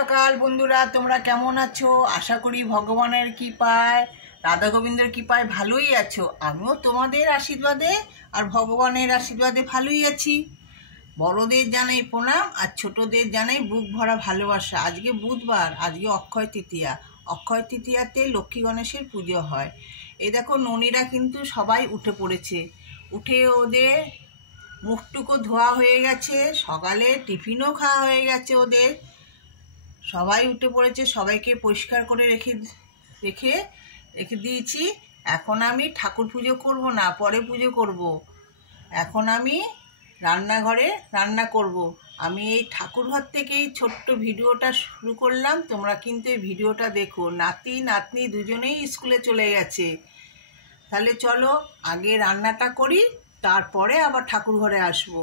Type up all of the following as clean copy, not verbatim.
সকাল বন্ধুরা, তোমরা কেমন আছো? আশা করি ভগবানের কৃপায়, রাধা গোবিন্দের কৃপায় ভালোই আছো। আমিও তোমাদের আশীর্বাদে আর ভগবানের আশীর্বাদে ভালোই আছি। বড়দের জানাই প্রণাম আর ছোটদের জানাই বুক ভরা ভালোবাসা। আজকে বুধবার, আজকে অক্ষয় তৃতীয়া। অক্ষয় তৃতীয়াতে লক্ষ্মী গণেশের পুজো হয়। এই দেখো ননীরা কিন্তু সবাই উঠে পড়েছে। উঠে ওদের মুখটুকু ধোয়া হয়ে গেছে, সকালে টিফিনও খাওয়া হয়ে গেছে ওদের। সবাই উঠে পড়েছে, সবাইকে পরিষ্কার করে রেখে দিয়েছি। এখন আমি ঠাকুর পুজো করব না, পরে পুজো করব। এখন আমি রান্নাঘরে রান্না করব। আমি এই ঠাকুর ঘর থেকেই ছোট্ট ভিডিওটা শুরু করলাম। তোমরা কিন্তু এই ভিডিওটা দেখো। নাতি নাতনি দুজনেই স্কুলে চলে গেছে। তাহলে চলো আগে রান্নাটা করি, তারপরে আবার ঠাকুর ঘরে আসবো।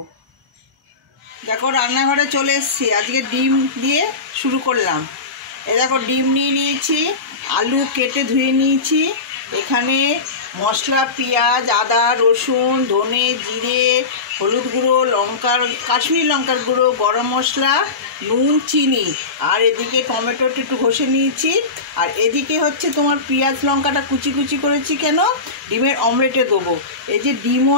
দেখো রান্নাঘরে চলে এসেছি। আজকে ডিম দিয়ে শুরু করলাম। দেখো ডিম নিয়ে নিয়েছি, আলু কেটে ধুয়ে নিয়েছি। এখানে মশলা, পেঁয়াজ, আদা, রসুন, ধনে, জিরে, হলুদ গুঁড়ো, কাশ্মীরি লঙ্কার গুঁড়ো, গরম মশলা, নুন, চিনি, আর এদিকে টমেটোটা একটু ঘষে নিয়েছি। আর এদিকে হচ্ছে তোমার পেঁয়াজ লঙ্কাটা কুচি কুচি করেছি। কেন? ডিমের অমলেটে দেবো। এই যে ডিমও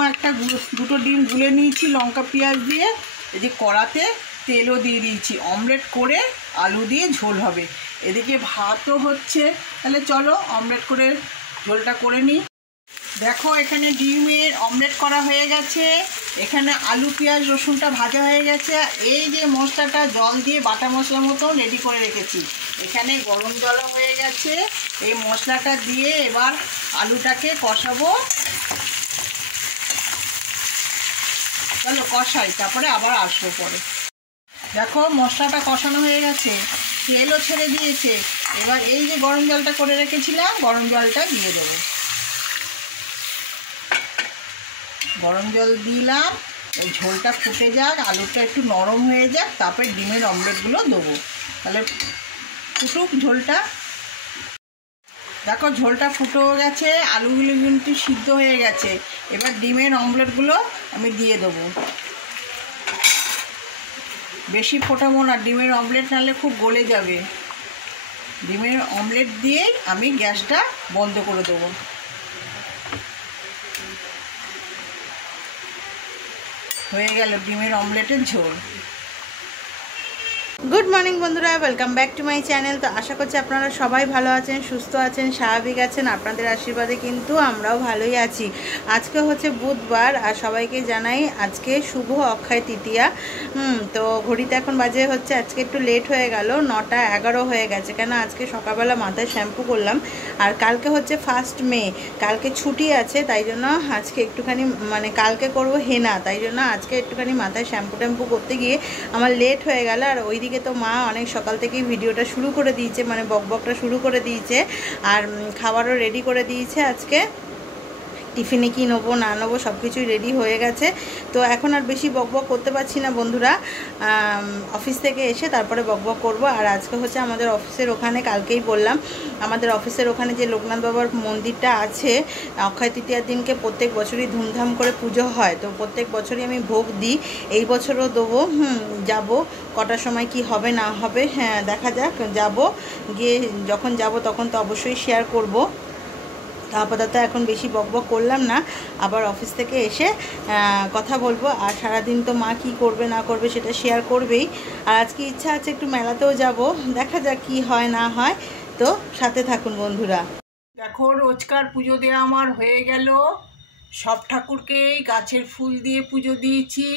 দুটো ডিম গুলে নিয়েছি লঙ্কা পেঁয়াজ দিয়ে। এই যে কড়াতে তেলও দিয়ে দিয়েছি, অমলেট করে আলু দিয়ে ঝোল হবে। এদিকে ভাতও হচ্ছে। তাহলে চলো অমলেট করে ঝোলটা করে নিই। দেখো এখানে ডিমের অমলেট করা হয়ে গেছে। এখানে আলু পেঁয়াজ রসুনটা ভাজা হয়ে গেছে। এই যে মশলাটা জল দিয়ে বাটা মশলার মতো রেডি করে রেখেছি। এখানে গরম জলও হয়ে গেছে। এই মশলাটা দিয়ে এবার আলুটাকে কষাবো। চলো কষাই, তারপরে আবার আসবো পরে। দেখো মশলাটা কষানো হয়ে গেছে, তেলও ছেড়ে দিয়েছে। এবার এই যে গরম জলটা করে রেখেছিলাম, গরম জলটা দিয়ে দেবো। গরম জল দিলাম, এই ঝোলটা ফুটে যাক, আলুটা একটু নরম হয়ে যাক, তারপরে ডিমের অমলেটগুলো দেবো। তাহলে ফুটুক ঝোলটা। দেখো ঝোলটা ফুটে গেছে, আলুগুলো কিন্তু সিদ্ধ হয়ে গেছে। এবার ডিমের অমলেটগুলো আমি দিয়ে দেবো। বেশি ফোটাবো না, ডিমের অমলেট নাহলে খুব গলে যাবে। ডিমের অমলেট দিয়েই আমি গ্যাসটা বন্ধ করে দেবো। হয়ে গেল ডিমের অমলেটের ঝোল। গুড মর্নিং বন্ধুরা, welcome back to my channel. তো আশা করছি আপনারা সবাই ভালো আছেন, সুস্থ আছেন, স্বাভাবিক আছেন। আপনাদের আশীর্বাদে কিন্তু আমরাও ভালোই আছি। আজকে হচ্ছে বুধবার, আর সবাইকে জানাই আজকে শুভ অক্ষয় তৃতীয়া। তো ঘড়িতে এখন বাজে হচ্ছে, আজকে একটু লেট হয়ে গেল, 9:11 হয়ে গেছে। কেন আজকে সকালবেলা মাথায় শ্যাম্পু করলাম। আর কালকে হচ্ছে 1 মে, কালকে ছুটি আছে, তাই জন্য আজকে একটুখানি কালকে করব হেনা, তাই জন্য আজকে একটুখানি মাথায় শ্যাম্পু ট্যাম্পু করতে গিয়ে আমার লেট হয়ে গেল। আর ওইদিকে তো মা অনেক সকাল থেকেই ভিডিওটা শুরু করে দিয়েছে, বকবকটা শুরু করে দিয়েছে। আর খাবারও রেডি করে দিয়েছে। আজকে টিফিনে কি নেবো না নেবো সব কিছুই রেডি হয়ে গেছে। তো এখন আর বেশি বকবক করতে পারছি না বন্ধুরা। অফিস থেকে এসে তারপরে বকবক করব। আর আজকে হচ্ছে আমাদের অফিসের ওখানে, কালকেই বললাম, আমাদের অফিসের ওখানে যে লোকনাথ বাবার মন্দিরটা আছে, অক্ষয় তৃতীয়ার দিনকে প্রত্যেক বছরই ধুমধাম করে পুজো হয়। তো প্রত্যেক বছরই আমি ভোগ দিই, এই বছরও দেবো। যাব, কটার সময় কি হবে না হবে হ্যাঁ দেখা যাক। যাব, গিয়ে যখন যাব তখন তো অবশ্যই শেয়ার করব। আপাতত এখন বেশি বকবক করলাম না, আবার অফিস থেকে এসে কথা বলবো। আর সারাদিন তো মা কি করবে না করবে সেটা শেয়ার করবেই। আর আজকে ইচ্ছা আছে একটু মেলাতেও যাব, দেখা যাক কি হয় না হয়। তো সাথে থাকুন বন্ধুরা। দেখো রোজকার পুজো দেওয়া আমার হয়ে গেল। সব ঠাকুরকেই গাছের ফুল দিয়ে পুজো দিয়েছি,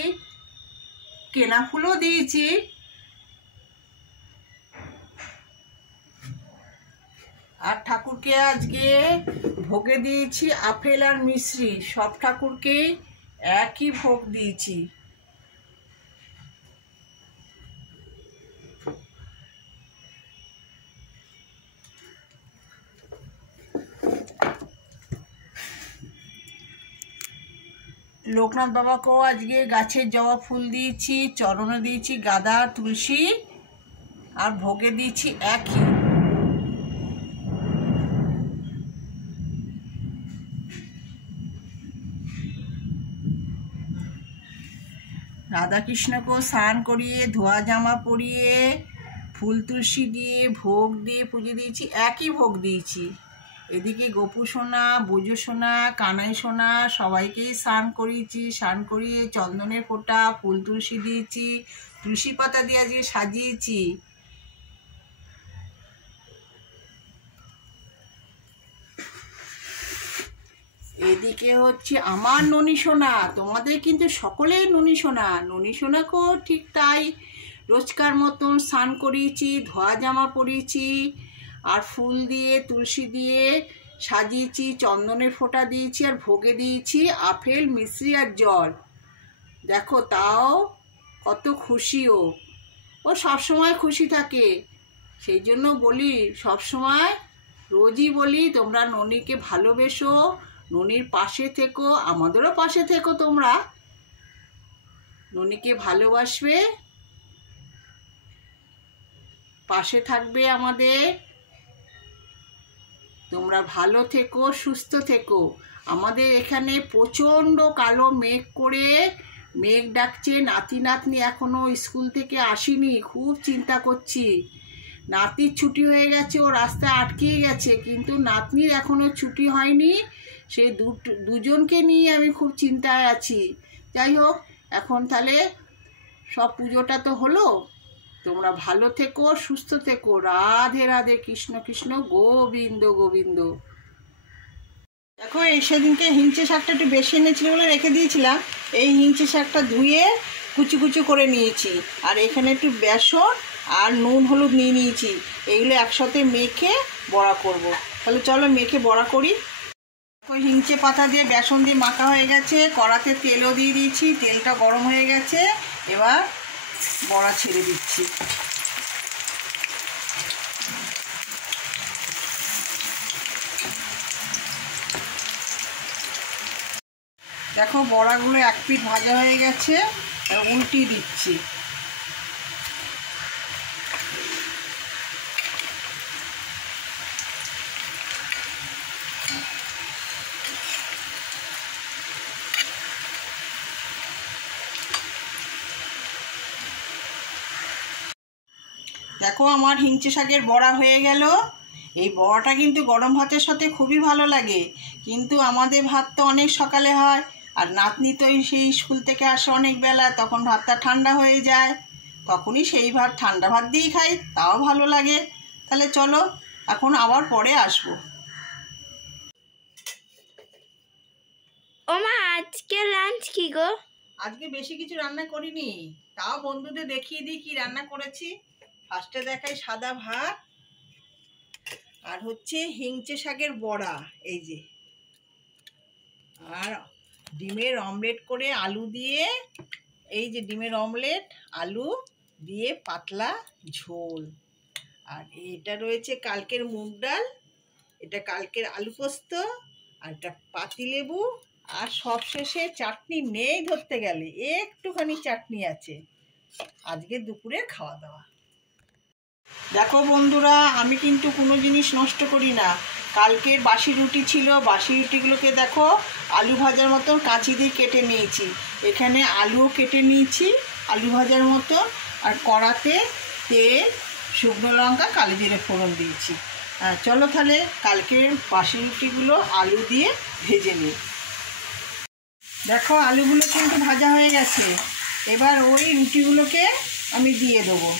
কেনা ফুলও দিয়েছি। আর ঠাকুরকে আজকে ভোগে দিয়েছি আপেল আর মিশ্রি। সব ঠাকুরকেই একই ভোগ দিয়েছি। লোকনাথ বাবাকেও আজকে গাছের জবা ফুল দিয়েছি, চরণে দিয়েছি গাঁদা, তুলসী, আর ভোগে দিয়েছি একই। রাধাকৃষ্ণকেও স্নান করিয়ে, ধোয়া জামা পরিয়ে, ফুল তুলসী দিয়ে ভোগ দিয়ে পুজো দিয়েছি, একই ভোগ দিয়েছি। এদিকে গোপু সোনা, বোজো সোনা, কানাই সোনা সবাইকেই স্নান করিয়েছি। স্নান করিয়ে চন্দনের ফোঁটা, ফুল তুলসী দিয়েছি, তুলসী পাতা দিয়ে আজকে সাজিয়েছি। এদিকে হচ্ছে আমার ননী সোনা, তোমাদের কিন্তু সকলেই ননী সোনা। ননী সোনাকেও ঠিক তাই রোজকার মতন স্নান করিয়েছি, ধোয়া জামা পরিয়েছি, আর ফুল দিয়ে তুলসী দিয়ে সাজিয়েছি, চন্দনের ফোঁটা দিয়েছি, আর ভোগে দিয়েছি আপেল, মিশ্রি আর জল। দেখো তাও কত খুশি ও সবসময় খুশি থাকে। সেই জন্য বলি, সবসময় রোজই বলি তোমরা ননীকে ভালোবেসো, ননীর পাশে থেকো, আমাদেরও পাশে থেকো। তোমরা ননীকে ভালোবাসবে, পাশে থাকবে আমাদের। তোমরা ভালো থেকো, সুস্থ থেকো। আমাদের এখানে প্রচণ্ড কালো মেঘ করে, মেঘ ডাকছে। নাতি নাতনি এখনো স্কুল থেকে আসেনি, খুব চিন্তা করছি। নাতির ছুটি হয়ে গেছে, ও রাস্তায় আটকে গেছে, কিন্তু নাতনির এখনো ছুটি হয়নি। সেই দুজনকে নিয়ে আমি খুব চিন্তায় আছি। যাই হোক, এখন তাহলে সব পুজোটা তো হলো। তোমরা ভালো থেকো, সুস্থ থেকো। রাধে রাধে, কৃষ্ণ কৃষ্ণ, গোবিন্দ গোবিন্দ। দেখো, এই সেদিনকে হিংচে শাকটা একটু বেশি এনেছিল বলে রেখে দিয়েছিলাম। এই হিংচে শাকটা ধুয়ে কুচি কুচি করে নিয়েছি, আর এখানে একটু বেসন আর নুন হলুদ নিয়ে নিয়েছি। এইগুলো একসাথে মেখে বড়া করব। তাহলে চলো মেখে বড়া করি। হিংচে পাতা দিয়ে বেসন দিয়ে মাখা হয়ে গেছে, কড়াতে তেলও দিয়ে দিয়েছি, তেলটা গরম হয়ে গেছে। এবার বড়া ছেড়ে দিচ্ছি। দেখো, বড়াগুলো এক পিঠ ভাজা হয়ে গেছে, উল্টিয়ে দিচ্ছি। দেখো, আমার হিংচে শাকের বড়া হয়ে গেল। এই বড়াটা কিন্তু গরম ভাতের সাথে খুবই ভালো লাগে, কিন্তু আমাদের ভাত তো অনেক সকালে হয়, আর নাতনি তো সেই স্কুল থেকে আসে অনেক বেলা, তখন ভাতটা ঠান্ডা হয়ে যায়। তখনই সেই ভাত, ঠান্ডা ভাত দিয়েই খাই, তাও ভালো লাগে। তাহলে চলো, এখন আবার পরে আসবো। ও মা, আজকে লাঞ্চ কি গো? আজকে বেশি কিছু রান্না করিনি, তাও বন্ধুদের দেখিয়ে দিই কি রান্না করেছি। ফার্স্টে দেখাই সাদা ভাত, আর হচ্ছে হিংচে শাকের বড়া, এই যে, আর ডিমের অমলেট করে আলু দিয়ে, এই যে ডিমের অমলেট, আলু দিয়ে পাতলা ঝোল। আর এটা রয়েছে কালকের মুগ ডাল, এটা কালকের আলু পোস্ত, আর এটা পাতিলেবু, আর সবশেষে চাটনি নেই ধরতে গেলে, একটুখানি চাটনি আছে। আজকে দুপুরের খাওয়া দাওয়া। দেখো বন্ধুরা, আমি কিন্তু কোনো জিনিস নষ্ট করি না। কালকের বাসি রুটি ছিল, বাসি রুটিগুলোকে দেখো আলু ভাজার মতন কাঁচি দিয়ে কেটে নিয়েছি। এখানে আলুও কেটে নিয়েছি আলু ভাজার মতো, আর কড়াতে তেল, শুকনো লঙ্কা, কালো জিরে ফোড়ন দিয়েছি। চলো তাহলে কালকের বাসি রুটিগুলো আলু দিয়ে ভেজে নিই। দেখো, আলুগুলো কিন্তু ভাজা হয়ে গেছে। এবার ওই রুটিগুলোকে আমি দিয়ে দেবো।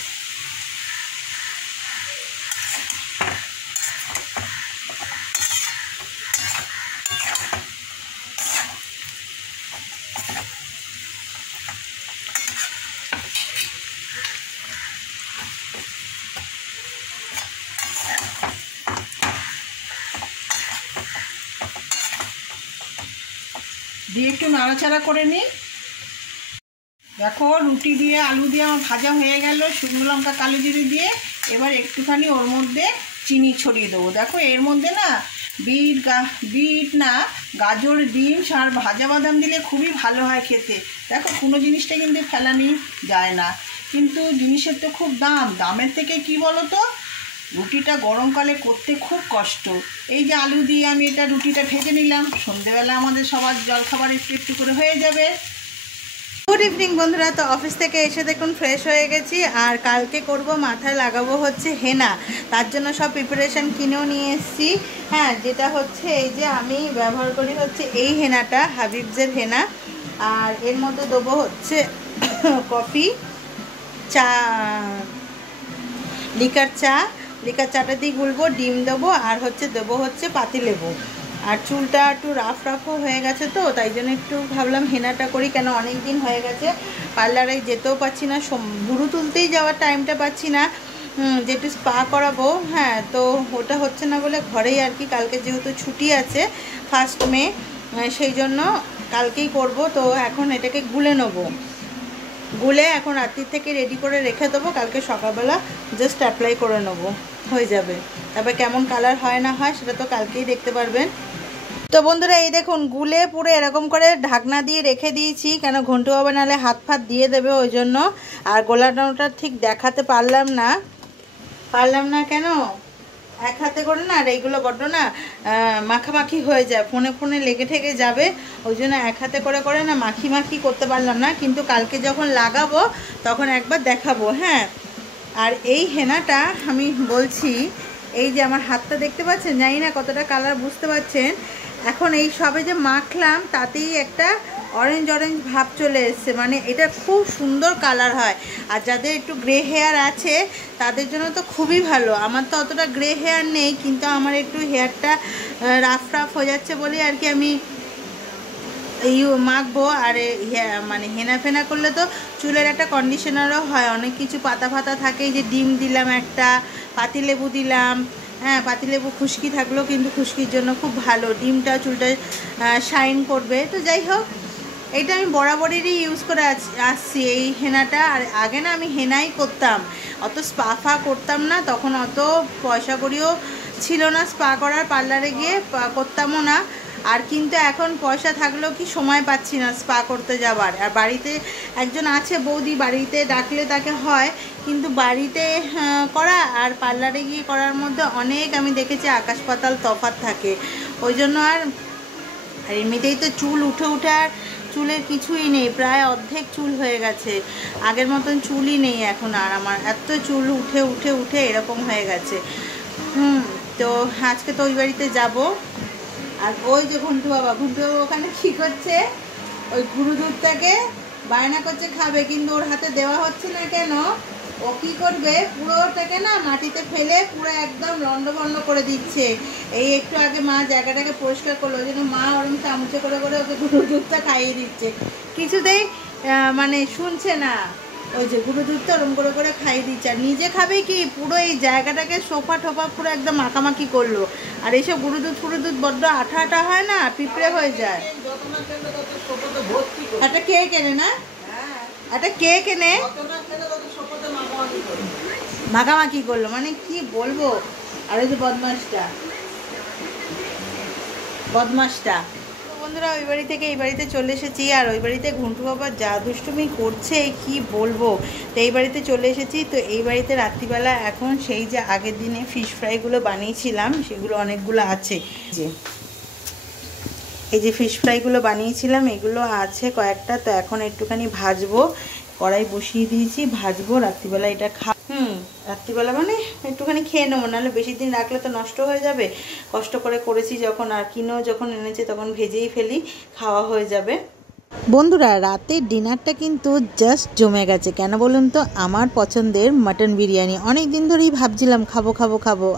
দিয়ে একটু নাড়াচাড়া করে নিই। দেখো, রুটি দিয়ে আলু দিয়ে আমার ভাজা হয়ে গেল, শুকনো লঙ্কা, কালো জিরে দিয়ে। এবার একটুখানি ওর মধ্যে চিনি ছড়িয়ে দেবো। দেখো, এর মধ্যে না বিট না, গাজর, ডিম আর ভাজা বাদাম দিলে খুবই ভালো হয় খেতে। দেখো, কোনো জিনিসটা কিন্তু ফেলানি যায় না, কিন্তু জিনিসের তো খুব দামের থেকে কি বলো তো, রুটিটা গরমকালে করতে খুব কষ্ট। এই যে আলু দিয়ে আমি এটা রুটিটা ভেজে নিলাম, সন্ধেবেলা আমাদের সবার জলখাবার একটু একটু করে হয়ে যাবে। গুড ইভিনিং বন্ধুরা। তো অফিস থেকে এসে দেখুন ফ্রেশ হয়ে গেছি, আর কালকে করব মাথায় লাগাবো হচ্ছে হেনা। তার জন্য সব প্রিপারেশান কিনেও নিয়ে এসেছি। হ্যাঁ, যেটা হচ্ছে এই যে আমি ব্যবহার করি হচ্ছে এই হেনাটা, হাবিবসের হেনা। আর এর মধ্যে দেবো হচ্ছে কফি, চা, লিকার চাটা দিয়ে গুলবো, ডিম দেবো, আর হচ্ছে দেবো হচ্ছে পাতিলেবু। আর চুলটা একটু রাফও হয়ে গেছে, তো তাই জন্য একটু ভাবলাম হেনাটা করি, কেন অনেক দিন হয়ে গেছে পার্লারে যেতেও পাচ্ছি না, ভুরু তুলতেই যাওয়ার টাইমটা পাচ্ছি না, যে একটু স্পা করাবো। হ্যাঁ, তো ওটা হচ্ছে না বলে ঘরেই আর কি, কালকে যেহেতু ছুটি আছে 1 মে, সেই জন্য কালকেই করব। তো এখন এটাকে গুলে এখন রাত্রির থেকে রেডি করে রেখে দেবো, কালকে সকালবেলা জাস্ট অ্যাপ্লাই করে নেবো, হয়ে যাবে। তারপরে কেমন কালার হয় না হয় সেটা তো কালকেই দেখতে পারবেন। তো বন্ধুরা এই দেখুন গুলে পুরো এরকম করে ঢাকনা দিয়ে রেখে দিয়েছি, কেন ঘন্টু বাবা নাহলে হাত ফাত দিয়ে দেবে ওই জন্য। আর গোলাটাটা ঠিক দেখাতে পারলাম না কেন, এক হাতে করে না, আর এইগুলো বড্ড না মাখামাখি হয়ে যায়, ফোনে লেগে ঠেকে যাবে, ওই জন্য এক হাতে করে না মাখি করতে পারলাম না। কিন্তু কালকে যখন লাগাবো তখন একবার দেখাবো। হ্যাঁ, আর এই হেনাটা আমি বলছি, এই যে আমার হাতটা দেখতে পাচ্ছেন, জানি না কতটা কালার বুঝতে পারছেন। এখন এই সবে যে মাখলাম তাতেই একটা অরেঞ্জ ভাব চলে এসছে, মানে এটা খুব সুন্দর কালার হয়। আর যাদের একটু গ্রে হেয়ার আছে তাদের জন্য তো খুবই ভালো। আমার তো অতটা গ্রে হেয়ার নেই, কিন্তু আমার একটু হেয়ারটা রাফ হয়ে যাচ্ছে বলে আর কি আমি এই মাখবো। আর মানে হেনা ফেনা করলে তো চুলের একটা কন্ডিশনারও হয়, অনেক কিছু পাতা থাকে। এই যে ডিম দিলাম, একটা পাতিলেবু দিলাম। হ্যাঁ, পাতিলেবু খুশকি থাকলেও কিন্তু খুশকির জন্য খুব ভালো, ডিমটা চুলটা শাইন করবে। তো যাই হোক, এইটা আমি বরাবরেরই ইউজ করে আসছি এই হেনাটা। আর আগে না আমি হেনাই করতাম, অত স্পা করতাম না, তখন অত পয়সা করিও ছিল না স্পা করার, পার্লারে গিয়ে করতামও না। আর কিন্তু এখন পয়সা থাকলেও কি সময় পাচ্ছি না স্পা করতে যাবার। আর বাড়িতে একজন আছে বৌদি, বাড়িতে ডাকলে তাকে হয়, কিন্তু বাড়িতে করা আর পার্লারে গিয়ে করার মধ্যে অনেক আমি দেখেছি আকাশ পাতাল তফাৎ থাকে। ওই জন্য আর এমনিতেই তো চুল উঠে আর চুলের কিছুই নেই, প্রায় অর্ধেক চুল হয়ে গেছে, আগের মতন চুলই নেই এখন। আর আমার এত চুল উঠে এরকম হয়ে গেছে। তো আজকে তো ওই বাড়িতে যাব। আর ওই যে ঘন্টু বাবা ওখানে কী করছে, ওই গুঁড়ো দুধটাকে বায়না করছে খাবে, কিন্তু ওর হাতে দেওয়া হচ্ছে না। কেন? ও কী করবে, পুরোটাকে না মাটিতে ফেলে পুরো একদম লন্ডভন্ড করে দিচ্ছে। এই একটু আগে মা জায়গাটাকে পরিষ্কার করলো, ওই জন্য মা ওরম চামচে করে ওকে গুঁড়ো দুধটা খাইয়ে দিচ্ছে, কিছুতেই মানে শুনছে না। ওই যে গুঁড়ো দুধটা ওরম করে খাইয়ে দিচ্ছে, আর নিজে খাবে কি, পুরো এই জায়গাটাকে সোফা টোফা পুরো একদম মাখামাখি করলো। আর এইসব গুঁড়ো দুধ বড্ড আঠা হয় না, পিঁপড়ে হয়ে যায়। একটা কে কেনে না, একটা কে কেনে মাখামাখি করলো, মানে কি বলবো। আর ওই যে বদমাসটা বন্ধুরা ওই বাড়ি থেকে এই বাড়িতে চলে এসেছি। আর ওই বাড়িতে ঘন্টু বাবা যা দুষ্টুমি করছে কি বলবো। তো এই বাড়িতে চলে এসেছি। তো এই বাড়িতে রাত্রিবেলা এখন সেই যে আগের দিনে ফিশ ফ্রাইগুলো বানিয়েছিলাম সেগুলো অনেকগুলো আছে, যে এই যে ফিশ ফ্রাইগুলো বানিয়েছিলাম এগুলো আছে কয়েকটা। তো এখন একটুখানি ভাজবো, কড়াই বসিয়ে দিয়েছি, ভাজবো, রাত্রিবেলা এটা রাত্রিবেলা মানে একটুখানি খেয়ে নেবো, নাহলে বেশি দিন রাখলে তো নষ্ট হয়ে যাবে। কষ্ট করে করেছি যখন, আর কিনেও যখন এনেছে তখন ভেজেই ফেলি, খাওয়া হয়ে যাবে। বন্ধুরা রাতের ডিনারটা কিন্তু জাস্ট জমে গেছে, কেন বলুন তো, আমার পছন্দের মাটন বিরিয়ানি। অনেক দিন ধরেই ভাবছিলাম খাবো।